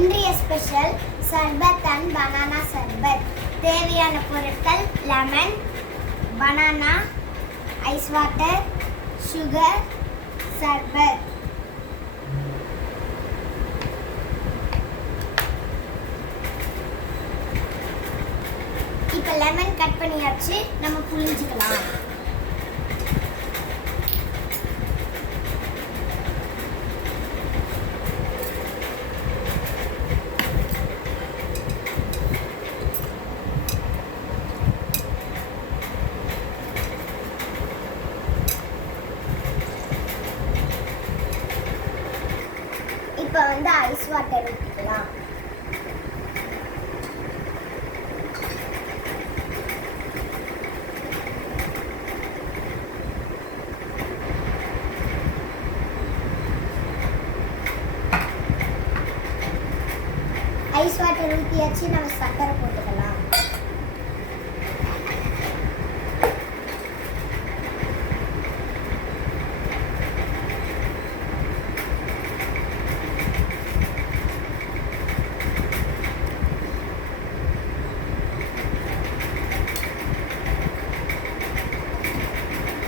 இன்றைய ஸ்பெஷல் சர்பத் and banana சர்பத். தேவையான பொருட்கள் lemon, banana, ice water, sugar, சர்பத். இப்போ லெமன் கட் பண்ணியாச்சு, நம்ம புளிஞ்சிக்கலாம். இப்போ ஐஸ் வாட்டர் ஊற்றிக்கலாம். ஐஸ் வாட்டர் ஊற்றியாச்சு, நம்ம சர்க்கரை போட்டுக்கலாம்.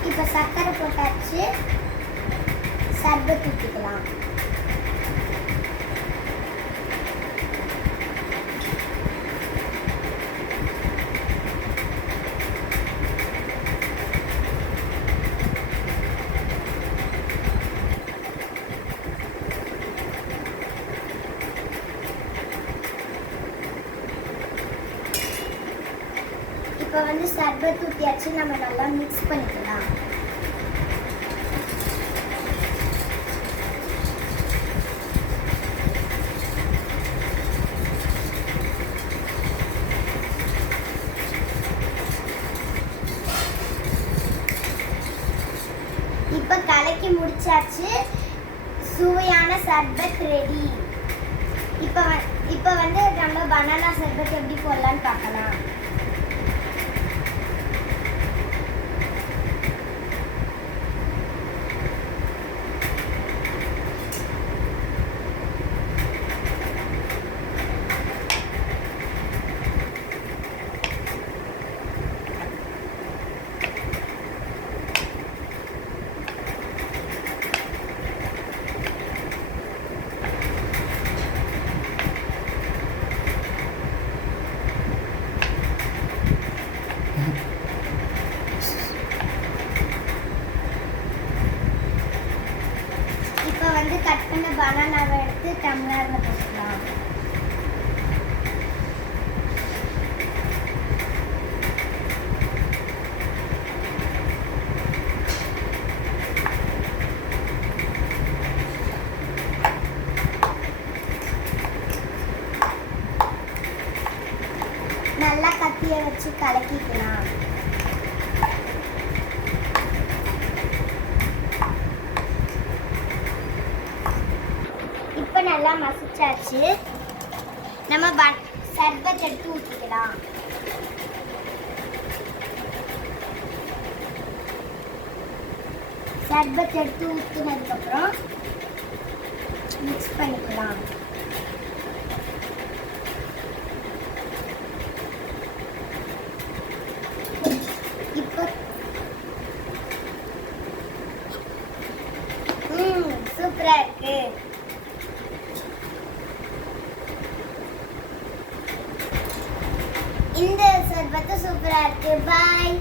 இப்போ சர்க்கரை போட்டாச்சு, சர்பத் ஊற்றிக்கலாம். இப்போ சர்பத் ஊற்றியாச்சு, நம்ம நல்லா மிக்ஸ் பண்ணிக்கலாம். இப்போ கலக்கி முடிச்சாச்சு, சுவையான சர்பத் ரெடி. இப்போ நம்ம பனானா சர்பத் எப்படி போடலான்னு பார்க்கலாம். இப்போ கட் பண்ண பனானாவை எடுத்து டம்ளர்ல போட்டுக்கலாம். நல்லா கத்தியை வச்சு கலக்கிக்கலாம். இப்போ நல்லா மசிச்சாச்சு, நம்ம சர்பத் எடுத்து ஊற்றிக்கலாம். சர்பத் எடுத்து ஊற்றினதுக்கப்புறம் மிக்ஸ் பண்ணிக்கலாம். இப்போ சூப்பரா இருக்கு. இந்த சர்பத்து சூப்பரா இருக்கு. பாய்.